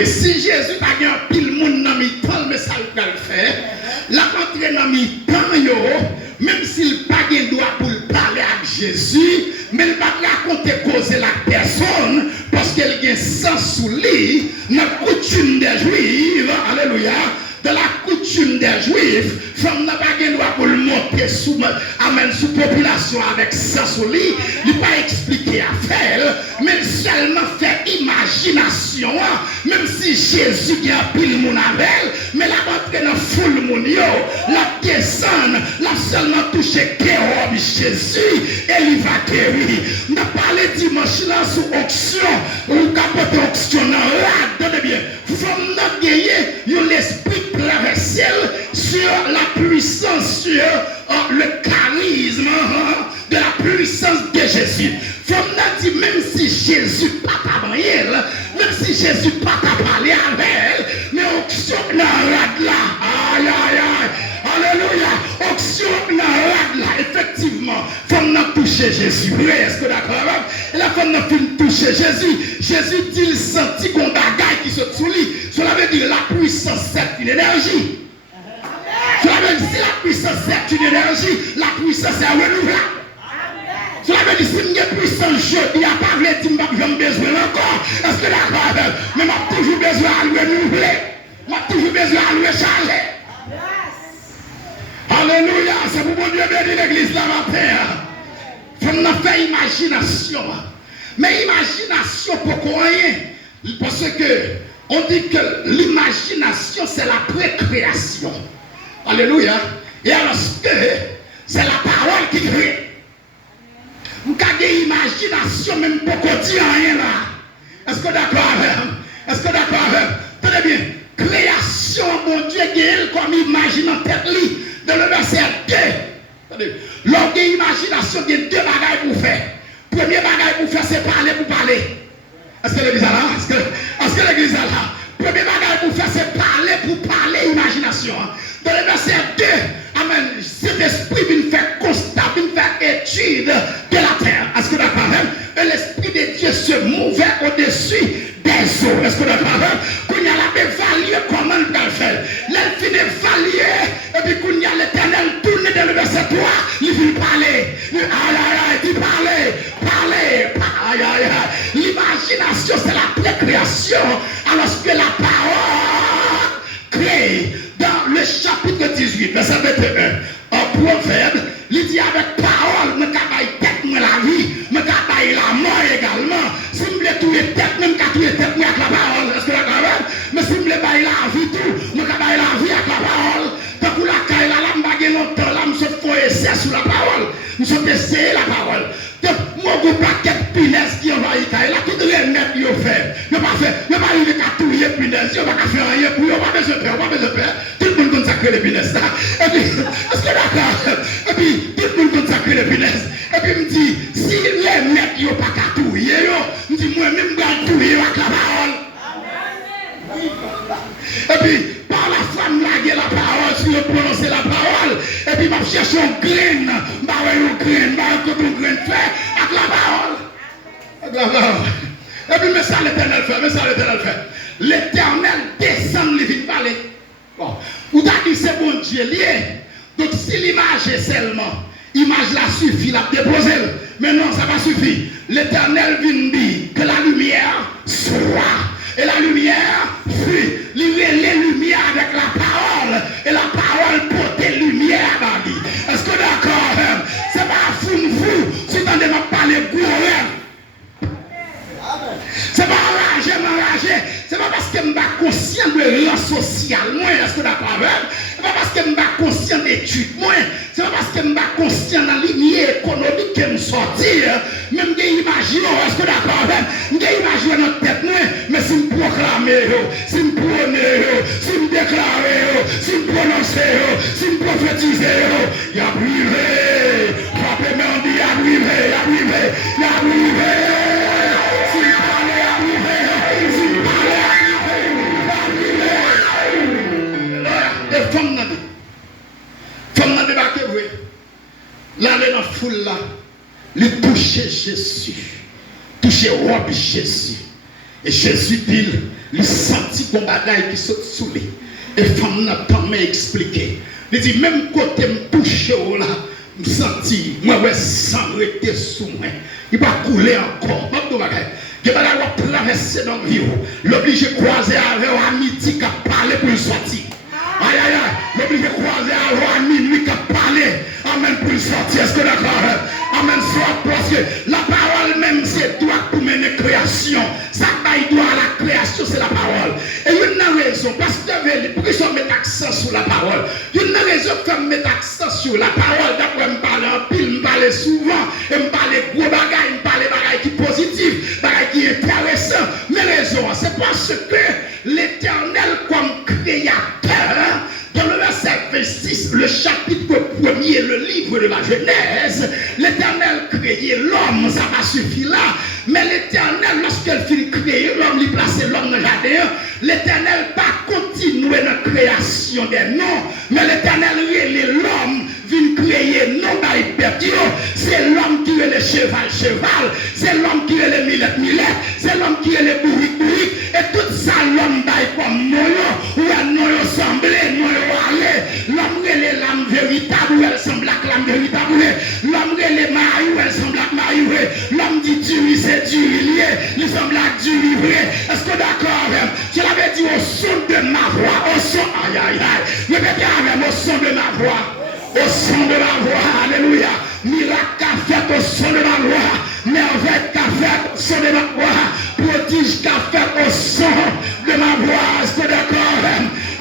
Et si Jésus a gagné un pile monde dans mi-temps, mais ça il va le faire. La rentrée dans mi-temps, même s'il n'a pas de droit pour parler avec Jésus, mais il va raconter causer la personne parce qu'elle a sens sous lui, dans la coutume des Juifs, alléluia, de la coutume des Juifs, femme n'a pas de droit pour le monter sous population avec sens sous lui, il n'a pas expliqué à faire, mais seulement fait imagination, même si Jésus a pile mon avec, mais la rentrée dans foule mon yo, la descend, la seulement touché cœur de Jésus, et il va guérir. On a parlé dimanche là sous auction, on capote auction dans la, donnez bien, femme n'a gagné, l'esprit traversel sur la puissance, sur le charisme de la puissance de Jésus. Femme n'a dit même si Jésus pas à elle, même si Jésus pas à parler avec elle, mais auction dans la là, aïe aïe aïe, alléluia, auction dans la là, effectivement, femme n'a touché Jésus. Oui, est-ce que d'accord? Et la femme n'a pu toucher Jésus. Jésus dit il sentit qu'on bagaille qui se sous lui. Cela veut dire la puissance c'est une énergie. Cela veut dire si la puissance c'est une énergie, la puissance est renouvelable. Cela veut dire si je suis puissant jeudi, il n'y a pas de dire que j'ai besoin encore. Est-ce que d'accord? Mais j'ai toujours besoin de renouveler. J'ai toujours besoin de recharger. Alléluia. C'est pour mon Dieu bénir l'église là matin. Il faut faire imagination. Mais imagination pour rien. Parce que on dit que l'imagination c'est la précréation. Alléluia. Et alors que c'est la parole qui crée. Vous avez imagination même pour dire rien là. Est-ce que d'accord avec? Est-ce que d'accord avec? Tenez bien. Création, mon Dieu, est comme imagine en tête lui. Dans le verset 2. L'homme d'imagination, il y a deux bagages pour faire. Premier bagage pour faire, c'est parler pour parler. Est-ce que l'église est là? Est-ce que l'église est là? Premier bagage pour faire, c'est parler pour parler, imagination. Dans le verset 2, amen, cet esprit vient faire constat, vient faire étude de la terre. Est-ce que d'accord? Et l'esprit de Dieu se mouvait au-dessus des eaux. Est-ce que d'accord? Qu'on y a la évalué comment il va faire. L'elle finit d'évaluer, et puis qu'on y a l'éternel tourné dans le verset 3, il veut parler. Aïe aïe aïe, il dit parler. Aïe aïe aïe. L'imagination, c'est la précréation. Alors que la parole crée. Dans le chapitre 18, verset 21, en proverbe, il dit avec parole, je vais tête moi la vie, je vais la mort également. Si je veux tout tête, même quand tout tête avec la parole, est-ce que la parole? Mais si je veux la vie tout, je vais la vie avec la parole. Donc pour la caille, la lame bague longtemps, là, je suis essayé sur la parole. Je suis essayé la parole. Donc moi, je ne paquet de punaises qui envahit la là, tout le net qui fait. Je ne vais pas arriver à tout les punaises, je ne vais pas faire rien pour eux, pas besoin de faire, tout le monde consacre les punaises là. Et puis, est-ce que d'accord? Et puis, tout le monde consacre les punaises. Et puis, il me dit, si les mecs n'ont pas qu'à tout, il me dit, moi-même, je vais tout avec la parole. Et puis, par la femme, laguer la parole, si je prononce la parole, et puis, je cherche un grain, je vais faire avec la parole. Avec la parole. Et puis, mais ça, l'éternel fait, L'éternel descend, il vient parler. Bon, vous avez dit, c'est bon Dieu lié. Donc, si l'image est seulement, l'image là suffit, la déposer. Mais non, ça va suffire. L'éternel vient dire que la lumière soit. Et la lumière fuit. Les lumières avec la parole. Et la parole porte lumière dans lui. Est-ce que d'accord? C'est pas fou. Si tu m'as parlé gros. C'est pas enragé. C'est pas parce que je suis conscient de l'an social. Est-ce que d'accord? C'est pas parce que je suis conscient d'études. C'est pas parce que je suis conscient de la ligne économique que je sorti. Même que j'imagine, est-ce que d'accord? Je imagine dans notre tête, mais si je proclame, si je prône, si je déclare, si je prononce, si je prophétise, il y a privé. Probablement, il y a privé. Femme n'a débarqué, oui. Là, dans la foule, là, il touchait Jésus. Toucher robe Jésus. Et Jésus dit, il sentit bon bagage qui saute sous lui. Et femme n'a pas expliqué. Il dit, même côté me toucher là, me senti, moi, ouais, sang était sous moi. Il va couler encore. Il va traverser dans le vie. L'obligé de croiser avec un midi qui a parlé pour le sortir. Aïe, aïe, aïe. L'obligé de croiser avec un minuit qui a parlé. Amen, pour le sortir. Est-ce que d'accord? Amen, soit parce que la parole même, c'est droit pour mener création. Ça il doit à la création, c'est la parole. Et il y a une raison, parce que pourquoi je mets accent sur la parole? Il y a une raison que je mets accent sur la parole. D'après me parler en pile, me parler souvent, et me parler gros bagaille, me parler bagaille qui positif, bagaille qui est intéressant. Mais raison, c'est parce que l'Éternel comme créateur, dans le verset 26, le chapitre 1er, le livre de la Genèse, l'Éternel créait l'homme, ça va suffire là. Mais l'Éternel, lorsqu'il finit créer l'homme, il place l'homme dans le jardin. L'Éternel pas continuer la création des noms, mais l'Éternel est l'homme vient créer non par hypertio. C'est l'homme qui est le cheval, c'est l'homme qui est le millet, c'est l'homme qui est le bourrique, et tout ça l'homme baille comme noyo, ou un noyo semblé, noyo allé. L'homme est l'âme véritable, ou elle semble la l'âme véritable. L'homme est le maillot, elle semble la maillot. L'homme dit Dieu, c'est Dieu lié, il semble la Dieu livré. Est-ce que d'accord? Je l'avais dit au son de ma voix, au son, aïe aïe aïe, répétez avec au son de ma voix. Au son de ma voix, alléluia. Miracle qu'a fait au son de ma voix. Merveille qu'a fait au son de ma voix. Prodige qu'a fait au son de ma voix. Est-ce que d'accord?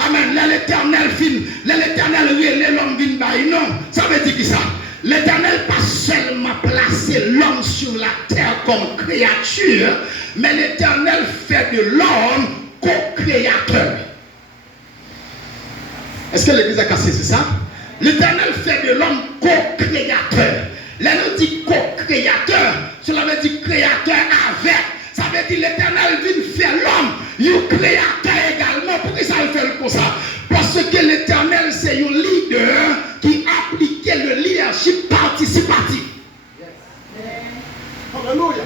Amen. Là, l'éternel fin. Là, l'éternel, l'homme vient bailler. Non. Ça veut dire qui ça? L'éternel pas seulement placé l'homme sur la terre comme créature, mais l'éternel fait de l'homme co-créateur. Est-ce que l'église a cassé, c'est ça? L'éternel fait de l'homme co-créateur. Là, nous dit co-créateur. Cela veut dire créateur avec. Ça veut dire l'éternel vient faire l'homme. Il créateur également. Pourquoi ça le fait comme ça? Parce que l'éternel, c'est un leader qui appliquait le leadership participatif. Alléluia.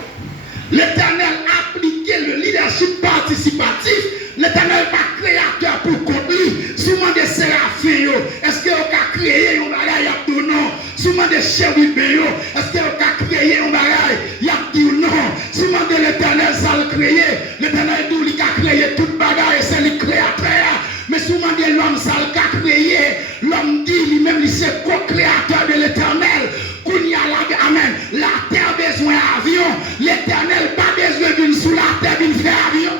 L'éternel appliquait le leadership participatif. L'éternel pas créateur pour conduire. Souvent des séraphins, est-ce que vous avez créé un bagage? Il y a non. Souvent des chérubins, est-ce que vous avez créé un bagage? Il y a non. Souvent de l'éternel, ça le créé. L'éternel dit qu'il a créé tout bagage, c'est le créateur. Mais souvent de l'homme, ça le créé. L'homme dit lui-même, il c'est co-créateur de l'éternel. Amen. La terre besoin d'avion. L'éternel pas besoin d'une sous la terre, d'une faire avion.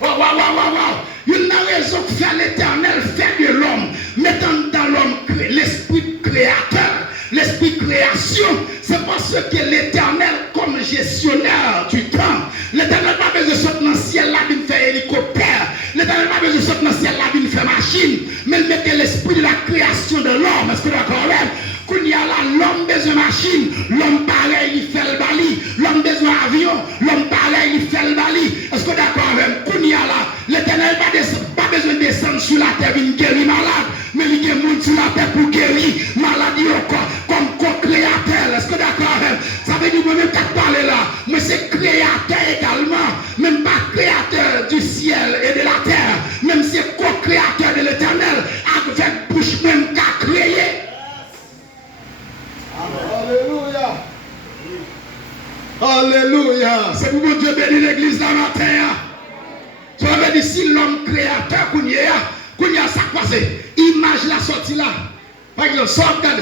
Il y a une raison que fait l'éternel fait de l'homme, mettant dans l'homme l'esprit créateur, l'esprit création. C'est parce que l'éternel, comme gestionnaire du temps, l'éternel n'a pas besoin de sortir dans le ciel là, de faire hélicoptère. L'éternel n'a pas besoin de sortir dans le ciel là, de faire machine. Mais il mettait l'esprit de la création de l'homme. Est-ce que d'accord? Quand il y a là, l'homme besoin de machine, l'homme pareil, il fait le bali. L'homme besoin d'avion, l'homme pareil, il fait le bali. Est-ce que d'accord? Quand il y a là, l'éternel n'a pas besoin de descendre sur la terre, il guérit malade. Mais il y a des gens sur la terre pour guérir maladie comme co-créateur. Est-ce que d'accord? Ça veut dire que même quand parler là, mais c'est créateur également. Même pas créateur du ciel et de la terre. Même c'est co-créateur de l'éternel. Avec bouche même qu'à créer. Alléluia. Alléluia. C'est pour mon Dieu béni l'église la matin. Ça veut dire si l'homme créateur qu'on y a ça croisé. Image la sortie là. Par exemple,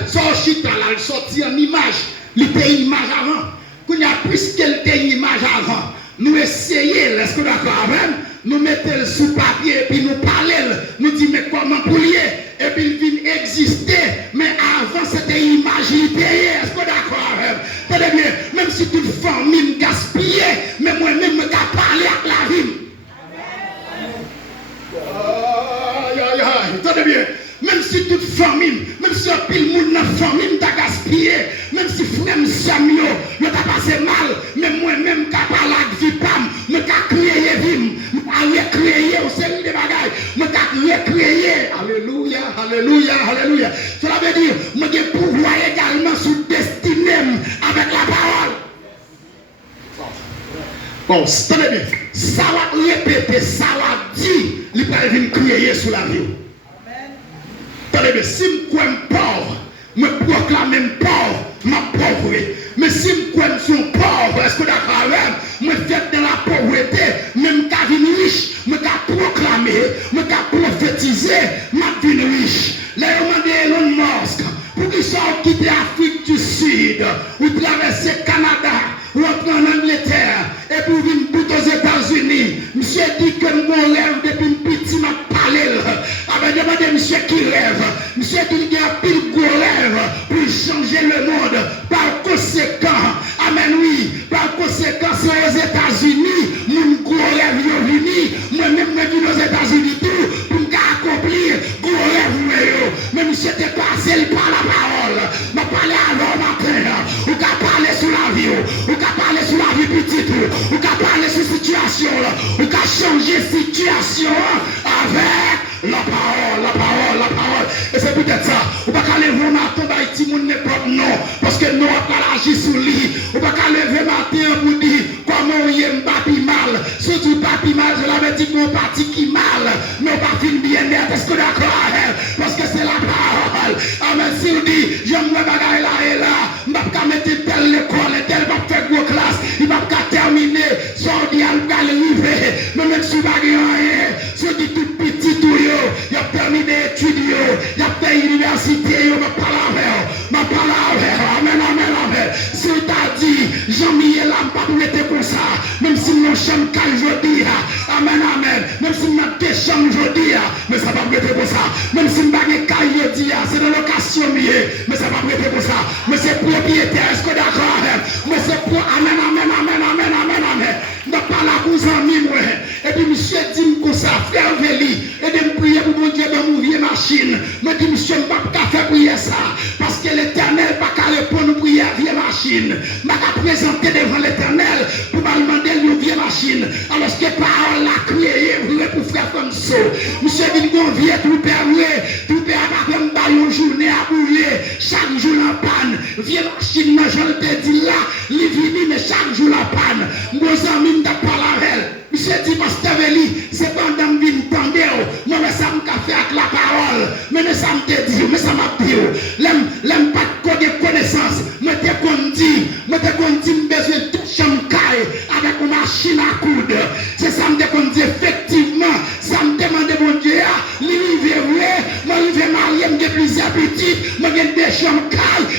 sort chita là, il sortit en image. Il était image avant. Qu'on y a plus qu'elle était image avant. Nous essayons, est-ce que d'accord avec? Nous mettons sous papier et puis nous parlons. Nous disons mais comment pour lier? Et puis il vient exister. Mais avant c'était image, il payait. Est-ce que d'accord avec? Tenez bien, même si toute famille gaspillée, mais moi-même je parler avec la vie. Aïe aïe aïe, tenez bien. Même si toute famille, même si un pile monde dans la famille t'a gaspillé, même si frère Samuel, je t'a passé mal, mais moi-même je parle avec vie pam, je créé vie, je créé au sein des bagages, je créé. Alléluia, alléluia, alléluia. Cela veut dire, je vais pouvoir également sous destinée avec la parole. Bon, tenez bien. ça va répéter, ça va dire, il va venir crier sur la vie. Attendez, si je suis pauvre, je proclame pauvre, ma pauvre. Mais si je suis pauvre, est-ce que d'accord avec moi, je fais dans la pauvreté, même quand je suis riche, je peux proclamer, je peux prophétiser, je suis riche. Les hommes d'Elon Musk, pour qu'ils soient quittés l'Afrique du Sud, ou traverser le Canada, ou entrer en Angleterre, et pour venir aux États-Unis, monsieur dit que mon rêve depuis petit m'a parlé. Avec demandé monsieur qui rêve, monsieur dit qu'il y a pile gros rêve pour changer le monde. Par conséquent, amen oui, par conséquent, c'est aux États-Unis, mon gros rêve est venu, moi-même je viens aux États-Unis tout, pour accomplir gros rêve. Mais monsieur t'es passé par la parole, m'a parlé avant matin, ou qu'à parler sur la vie, ou qu'à parler sur la vie petite, ou qu'à parler sur la situation, ou qu'à changer la situation avec la parole, la parole, la parole. Et c'est peut-être ça. Ou pas qu'à lever matin, Haïti, mon n'importe non. Parce que nous, on pas l'agir sur lui. Ou pas qu'à lever matin pour dire comment on y est pas mal. Surtout pas mal, je l'avais dit qu'on parti qui mal. Mais on pas fin bien net. Est-ce que d'accord? Parce que c'est la parole. Amen. Si on dit, j'aime me bagaille là et là. Je ne vais pas mettre telle l'école, telle va faire gros classe. Il va pas terminer. Soit on dit, il va arriver. Mais même si on va rien, si on dit tout petit, tout il a permis d'étudier, il a fait l'université, il m'a parlé avec, amen, amen, amen. Si tu as dit, Jean-Michel, je ne pas pour être comme ça, même si nous sommes calmes aujourd'hui, amen, amen, même si nous sommes des chambres aujourd'hui, mais ça va pas être comme ça, même si nous sommes des calmes aujourd'hui, c'est de location, mais ça va pas être comme ça, mais c'est propriétaire, est-ce que d'accord, mais c'est pour, amen, amen, amen, amen, amen, amen, nous pas la cousin, et puis monsieur dit comme ça, frère Véli, et de me prier pour mon Dieu dans mon vieille machine. Me dit, monsieur, je ne vais pas faire prier ça. Parce que l'éternel n'a pas répondre aux prières vieille machine. Je ne vais pas présenter devant l'éternel pour me demander une vieille machine. Alors que parole l'a créé pour faire comme ça. Monsieur dit, mon vieux, tout père pas comme une journée à bouger. Chaque jour en panne. Vieille machine, je te dis là, il vient, mais chaque jour en panne. Mon ami, je ne parle avec elle. Monsieur dit, Pasteur Véli, c'est pendant que je tendais, moi, ça m'a fait avec la parole. Mais ça m'a dit, mais ça m'a dit, l'aime pas de connaissance. Mais t'es qu'on dit, besoin de toute chambre avec une machine à coudre. C'est ça qu'on dit, effectivement, ça me demande, mon Dieu, l'hiver vrai, moi, je vais marier, j'ai plusieurs petites, moi, j'ai des chambres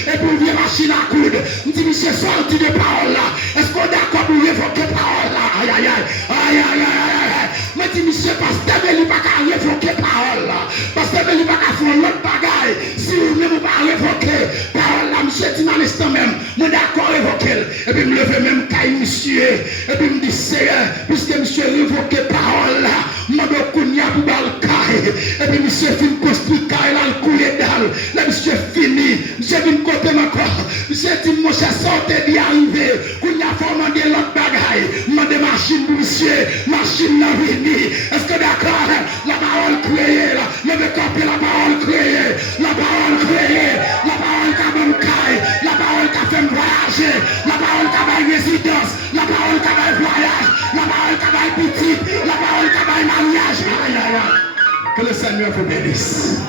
et pour une machine à coudre. Je dis, monsieur, sorti de parole là. Est-ce qu'on est d'accord pour évoquer parole là? Aïe, aïe, aïe. Aïe, aïe, aïe, aïe. Mais dis, monsieur, Pasteur Véli, pas qu'à révoquer parole là. Pasteur Véli, pas qu'à faire l'autre bagaille. Si vous ne pouvez pas révoquer parole là, monsieur dit dans l'instant même, moi d'accord révoquer. Et puis me lever même caille, monsieur. Et puis me dit, Seigneur, puisque monsieur révoqué parole là, moi de kounia pour balcaille. Et puis monsieur fin construit caille là, le couler dalle. Là, monsieur fini. Monsieur vient côté ma corps. Monsieur dit, mon cher, sortez d'y arriver. Kounia faut demander l'autre bagaille. Demander machine pour monsieur. Machine n'a venu. Est-ce que d'accord? La parole créée là. Je veux camper la parole créée. La parole créée. La parole qui a bon caille. La parole qui a fait voyager. La parole qui a fait résidence. La parole qui a fait voyage. La parole qui a fait petite. La parole qui a fait mariage. Aïe, aïe, aïe. Que le Seigneur vous bénisse.